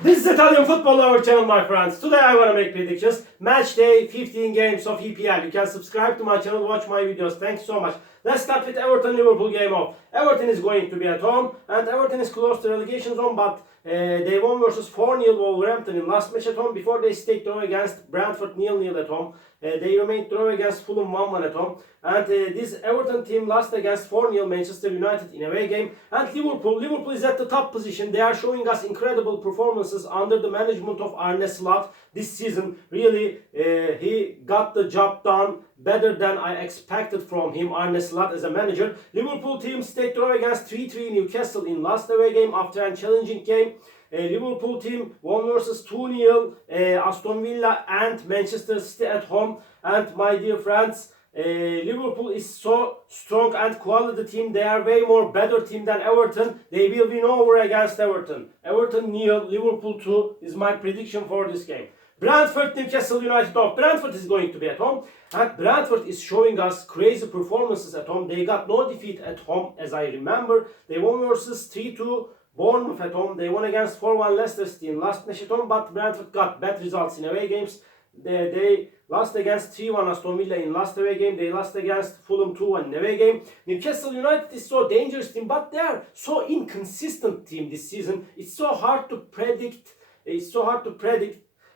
This is Italian Football Our channel, my friends. Today I want to make predictions. Match day, 15 games of EPL. You can subscribe to my channel, watch my videos. Thanks so much. Let's start with Everton-Liverpool game off. Everton is going to be at home, and Everton is close to relegation zone, but they won versus 4-0 Wolverhampton in last match at home. Before they stayed draw against Brentford 0-0 at home. They remained draw against Fulham 1-1 at home. And this Everton team lost against 4-0 Manchester United in away game. And Liverpool is at the top position. They are showing us incredible performances under the management of Arne Slot this season. Really, he got the job done better than I expected from him, Arne Slot, as a manager. Liverpool team stayed draw against 3-3 Newcastle in last away game after a challenging game. Liverpool team won versus 2-0 Aston Villa and Manchester City at home. And my dear friends, Liverpool is so strong and quality team. They are way more better team than Everton. They will win over against Everton. Everton 0, Liverpool 2 is my prediction for this game. Brentford, Newcastle United off. Brentford is going to be at home. And Brentford is showing us crazy performances at home. They got no defeat at home, as I remember. They won versus 3-2 Bournemouth at home. They won against 4-1 Leicester City in last match at home. But Brentford got bad results in away games. They lost against 3-1 Aston Villa in last away game. They lost against Fulham 2-1 in away game. Newcastle United is so dangerous team, but they are so inconsistent team this season. It's so hard to predict.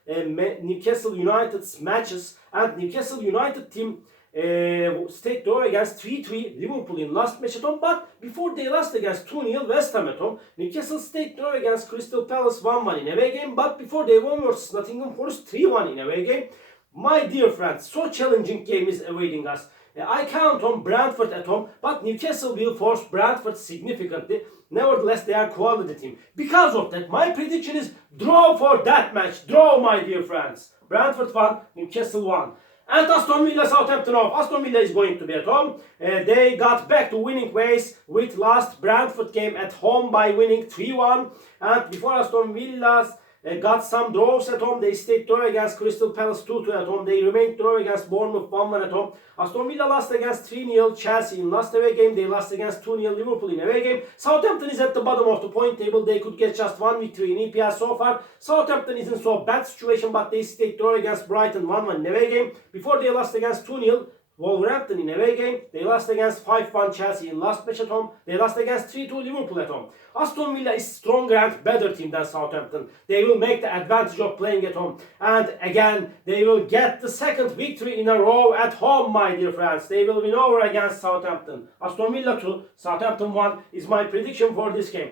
Newcastle United's matches, and Newcastle United team stayed draw against 3-3 Liverpool in last match at home, but before they lost against 2-0 West Ham at home. Newcastle stayed draw against Crystal Palace 1-1 in away game, but before they won versus Nottingham Forest 3-1 in away game. My dear friends, so challenging game is awaiting us. I count on Brentford at home, but Newcastle will force Brentford significantly. Nevertheless, they are quality team. Because of that, my prediction is draw for that match. Draw, my dear friends. Brentford 1, Newcastle 1. And Aston Villa Southampton off. Aston Villa is going to be at home. They got back to winning ways with last Brentford game at home by winning 3-1. And before Aston Villa's got some draws at home. They stayed draw against Crystal Palace 2-2 at home. They remained draw against Bournemouth 1-1 at home. Aston Villa lost against 3-0 Chelsea in last away game. They lost against 2-0 Liverpool in away game. Southampton is at the bottom of the point table. They could get just one victory in EPL so far. Southampton is in so bad situation, but they stayed draw against Brighton 1-1 in away game. Before they lost against 2-0 Wolverhampton in away game. They lost against 5-1 Chelsea in last match at home. They lost against 3-2 Liverpool at home. Aston Villa is stronger and better team than Southampton. They will make the advantage of playing at home. And again, they will get the second victory in a row at home, my dear friends. They will win over against Southampton. Aston Villa 2, Southampton 1 is my prediction for this game.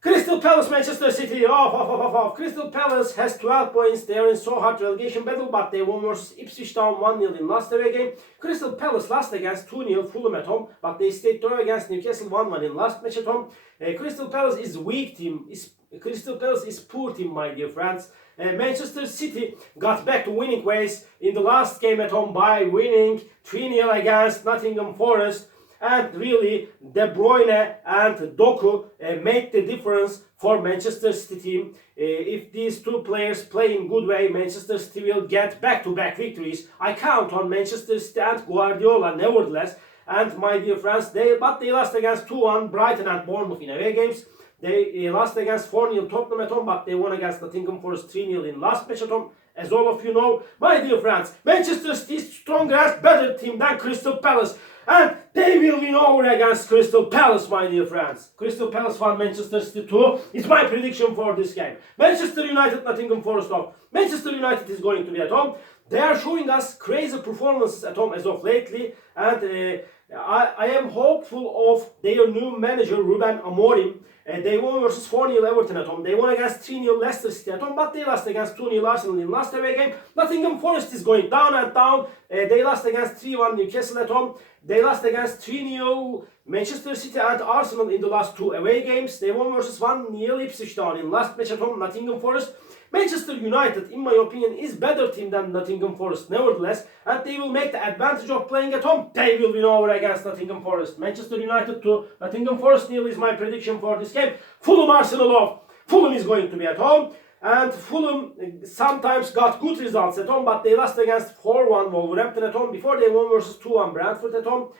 Crystal Palace, Manchester City, off. Crystal Palace has 12 points. They are in so hard relegation battle, but they won versus Ipswich Town 1-0 in last away game. Crystal Palace lost against 2-0 Fulham at home, but they stayed draw against Newcastle 1-1 in last match at home. Crystal Palace is weak team. Crystal Palace is poor team, my dear friends. Manchester City got back to winning ways in the last game at home by winning 3-0 against Nottingham Forest. And really, De Bruyne and Doku made the difference for Manchester City team. If these two players play in good way, Manchester City will get back-to-back victories. I count on Manchester City and Guardiola nevertheless. And my dear friends, they lost against 2-1 Brighton and Bournemouth in away games. They lost against 4-0 Tottenham at home, but they won against Nottingham Forest 3-0 in last match at home. As all of you know, my dear friends, Manchester City is stronger and better team than Crystal Palace. And they will win over against Crystal Palace, my dear friends. Crystal Palace 1, Manchester City 2 is my prediction for this game. Manchester United, Nottingham Forest off. Manchester United is going to be at home. They are showing us crazy performances at home as of lately. And I am hopeful of their new manager, Ruben Amorim. They won versus 4-0 Everton at home. They won against 3-0 Leicester City at home, but they lost against 2-0 Arsenal in last away game. Nottingham Forest is going down and down. They lost against 3-1 Newcastle at home. They lost against 3-0 Manchester City and Arsenal in the last two away games. They won versus 1-0 Ipswich Town in last match at home, Nottingham Forest. Manchester United, in my opinion, is better team than Nottingham Forest nevertheless, and they will make the advantage of playing at home. They will win over against Nottingham Forest. Manchester United 2, Nottingham Forest 0 is my prediction for this game. Fulham Arsenal off. Fulham is going to be at home. And Fulham sometimes got good results at home, but they lost against 4-1 Wolverhampton at home before they won versus 2-1 Brentford at home.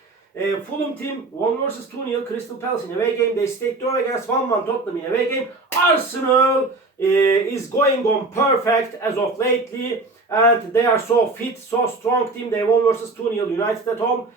Fulham team won versus 2-0 Crystal Palace in away game. They stayed draw against 1-1 Tottenham in away game. Arsenal is going on perfect as of lately, and they are so fit, so strong team. They won versus 2-0 United at home.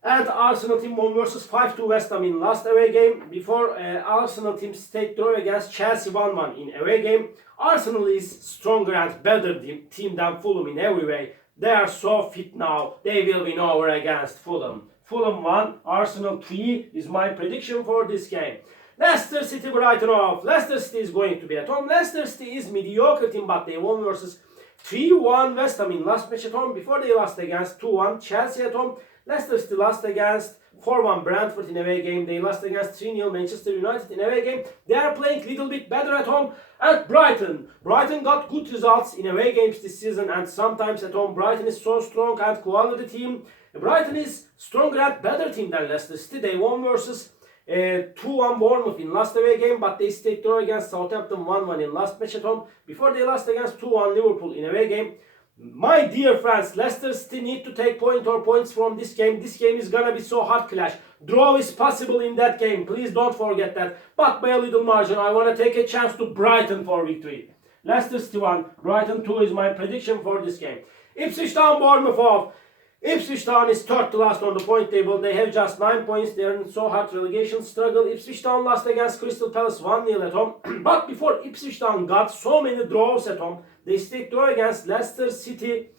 And Arsenal team won versus 5-2 West Ham in last away game. Before Arsenal team stayed draw against Chelsea 1-1 in away game. Arsenal is stronger and better team than Fulham in every way. They are so fit now. They will win over against Fulham. Fulham 1, Arsenal 3 is my prediction for this game. Leicester City Brighton off. Leicester City is going to be at home. Leicester City is mediocre team, but they won versus 3-1 West Ham in last match at home. Before they lost against 2-1 Chelsea at home. Leicester City lost against 4-1 Brentford in away game. They lost against 3-0 Manchester United in away game. They are playing a little bit better at home. And Brighton got good results in away games this season, and sometimes at home. Brighton is so strong and quality team. Brighton is stronger and better team than Leicester City. They won versus 2-1 Bournemouth in last away game, but they stayed draw against Southampton 1-1 in last match at home. Before they lost against 2-1 Liverpool in away game. My dear friends, Leicester City need to take points from this game. This game is gonna be so hard clash. Draw is possible in that game. Please don't forget that. But by a little margin, I want to take a chance to Brighton for victory. Leicester City 1, Brighton 2 is my prediction for this game. Ipswich Town, Bournemouth off. Ipswich Town is third to last on the point table. They have just 9 points. They are in so hard relegation struggle. Ipswich Town lost against Crystal Palace 1-0 at home. But before Ipswich Town got so many draws at home, they stayed draw against Leicester City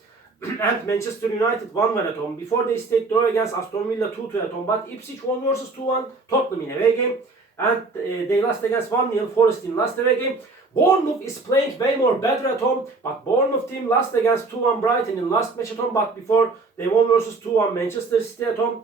and Manchester United 1-1 at home. Before they stayed draw against Aston Villa 2-2 at home. But Ipswich won versus 2-1 Tottenham in away game. And they lost against 1-0 Forest in last away game. Bournemouth is playing way more better at home, but Bournemouth team lost against 2-1 Brighton in last match at home, but before they won versus 2-1 Manchester City at home.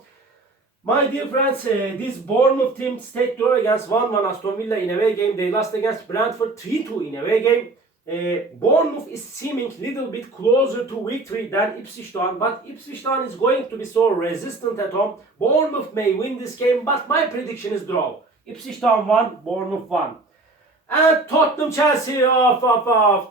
My dear friends, this Bournemouth team stayed draw against 1-1 Aston Villa in away game. They lost against Brentford 3-2 in away game. Bournemouth is seeming a little bit closer to victory than Ipswich Town, but Ipswich Town is going to be so resistant at home. Bournemouth may win this game, but my prediction is draw. Ipswich Town 1, Bournemouth 1. And Tottenham Chelsea off.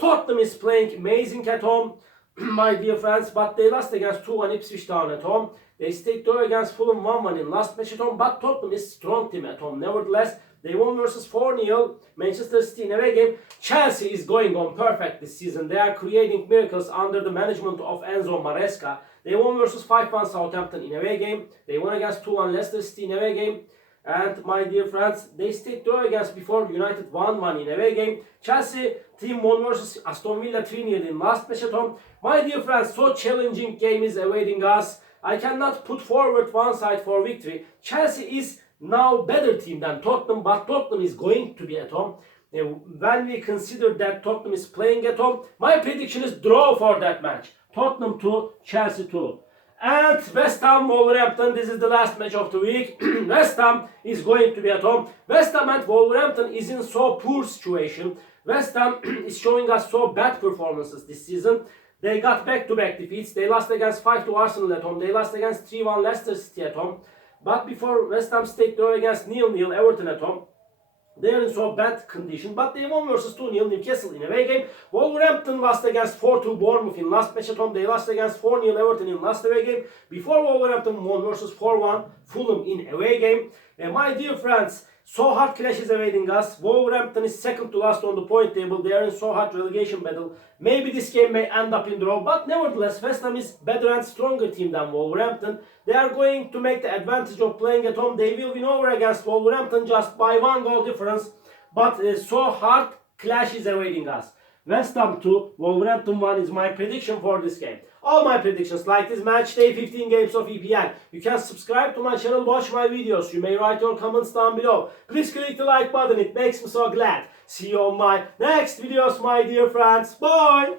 Tottenham is playing amazing at home, my dear friends, but they lost against 2-1 Ipswich Town at home. They stayed draw against Fulham 1-1 in last match at home, but Tottenham is strong team at home. Nevertheless, they won versus 4-0 Manchester City in away game. Chelsea is going on perfect this season. They are creating miracles under the management of Enzo Maresca. They won versus 5-1 Southampton in away game. They won against 2-1 Leicester City in away game. And my dear friends, they stayed draw against before United 1-1 in away game. Chelsea team won versus Aston Villa 3-0 in last match at home. My dear friends, so challenging game is awaiting us. I cannot put forward one side for victory. Chelsea is now better team than Tottenham, but Tottenham is going to be at home. When we consider that Tottenham is playing at home, my prediction is draw for that match. Tottenham 2, Chelsea 2. And West Ham Wolverhampton, this is the last match of the week. West Ham is going to be at home. West Ham and Wolverhampton is in so poor situation. West Ham is showing us so bad performances this season. They got back-to-back defeats. They lost against 5-2 Arsenal at home. They lost against 3-1 Leicester City at home. But before West Ham stayed draw against 0-0 Everton at home. They are in so bad condition, but they won versus 2-0 Newcastle in away game. Wolverhampton lost against 4-2 Bournemouth in last match at home. They lost against 4-0 Everton in last away game. Before Wolverhampton won versus 4-1 Fulham in away game. My dear friends, so hard clash is awaiting us. Wolverhampton is second to last on the point table. They are in so hard relegation battle. Maybe this game may end up in draw, but nevertheless, West Ham is better and stronger team than Wolverhampton. They are going to make the advantage of playing at home. They will win over against Wolverhampton just by 1 goal difference. But so hard clash is awaiting us. West Ham 2, Wolverhampton 1 is my prediction for this game. All my predictions like this match day 15 games of EPL. You can subscribe to my channel, watch my videos. You may write your comments down below. Please click the like button, it makes me so glad. See you on my next videos, my dear friends. Bye!